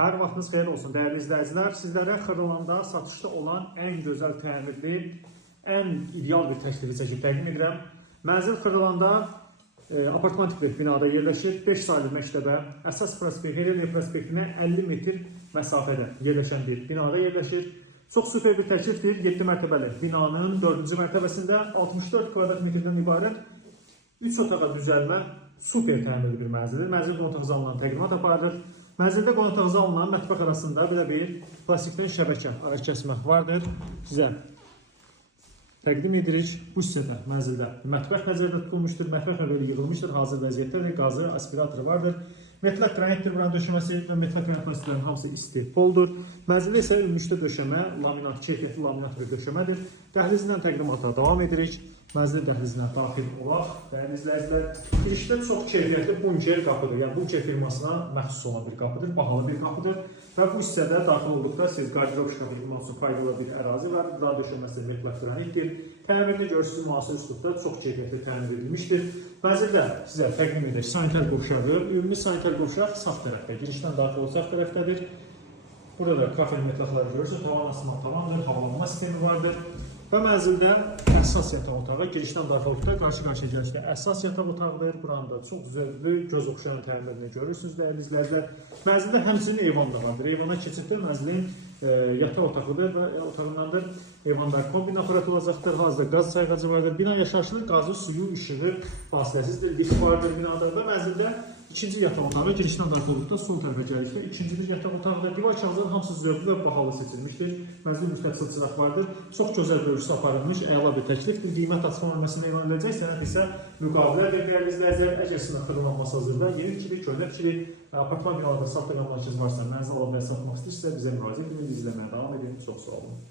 Hər vaxtınız xeyir olsun dəyərli izləyicilər. Sizlərə Xırdalanında satışda olan ən gözəl təmirli, ən ideal bir təklifi çəkib təqdim edirəm. Mənzil Xırdalanında apartman tipli binada yerləşir. 5 saylı məktəbə, əsas prospekt, Helena prospektinə 50 metr məsafədə yerləşən bir binada yerləşir. Çox süper bir təklifdir. 7 mərtəbəli binanın 4-cü mərtəbəsində 64 kvadrat metrdən ibarət 3 otağa düzəlmə super təmirli bir mənzildir. Mənzil qonaq zalından təqdimat aparılır. Mənzildə qonaq zalından mətbəx arasında belə bir plastikdən şəbəkə ayaq kəsmə vardır. Sizə təqdim edirik. Bu hissədə mənzildə mətbəx nəzərdə tutulmuşdur. Mətbəx belə yığılmışdır. Hazır vəziyyətdə qazı, aspiratoru vardır. Metlak qranitdir buranın döşəməsi və metlak qranit plastiklərin hamısı istipoldur. Mənzildə isə ümüşdə döşəmə, laminat, keyfiyyətli laminat bir döşəmədir. Dəhlizlə təqdimata davam edirik. Mənzil dəhlizinə daxil olaq. Dəyərli izləyicilər, girişdə çox keyfiyyətli bunker qapıdır. Yəni bunker firmasına məxsus olan bir qapıdır, bahalı bir qapıdır. Və bu hissədə daxil olduqda siz qardirob şkafı qurmaq üçün faydalı bir ərazi var. Daha döşəməsi metlak qranitdir. Təmirini görürsünüz, müasir üslubda çox keyfiyyətli təmir edilmişdir. Mənzildə sizə təqdim edək sanitar qovşağı. Ümumi sanitar qovşaq sağ tərəfdə, girişdən daxil olsa sağ tərəfdədir. Burada da kafel metlakları görürsünüz, tavan asma tamamdır, havalanma sistemi vardır. Və mənzildə əsas yataq otağı, girişdən daxil olduqda qarşı-qarşıya gəlişdə əsas yataq otağıdır. Buranın da çox zövqlü, göz oxşayan təmirini görürsünüz dəyərli izləyicilər. Mənzildə həmçinin eyvan da vardır. Eyvana keçiddə mənzilin yataq otağıdır və otağındandır. Eyvanda kombin aparatı olacaqdır, hazırda qaz sayğacı vardır. Bina yaşayışlı, qazı, suyu, işığı fasiləsizdir, lift vardır binada və mənzildə İkinci yataq otağı girişdən daxil olduqda sol tərəfə gəldikdə ikinci bir yataq otağıdır. Divar kağızları hamısı zövqlü və bahalı seçilmişdir. Mənzil müstəqil çıraq vardır. Çox gözəl bölgüsü aparılmış, əla bir təklifdir. Qiymət açma nömrəsində elan ediləcək. Sənət isə müqavilədir dəyərli izləyicilər. Əgər sizin xırdalanması hazırda yeni tikili, köhnə tikili apartman binalarda satılmış varsa, mənzil alıb və satmaq istəyirsə bizə müraciət edin, izləməyə davam edin. Çox sağ olun.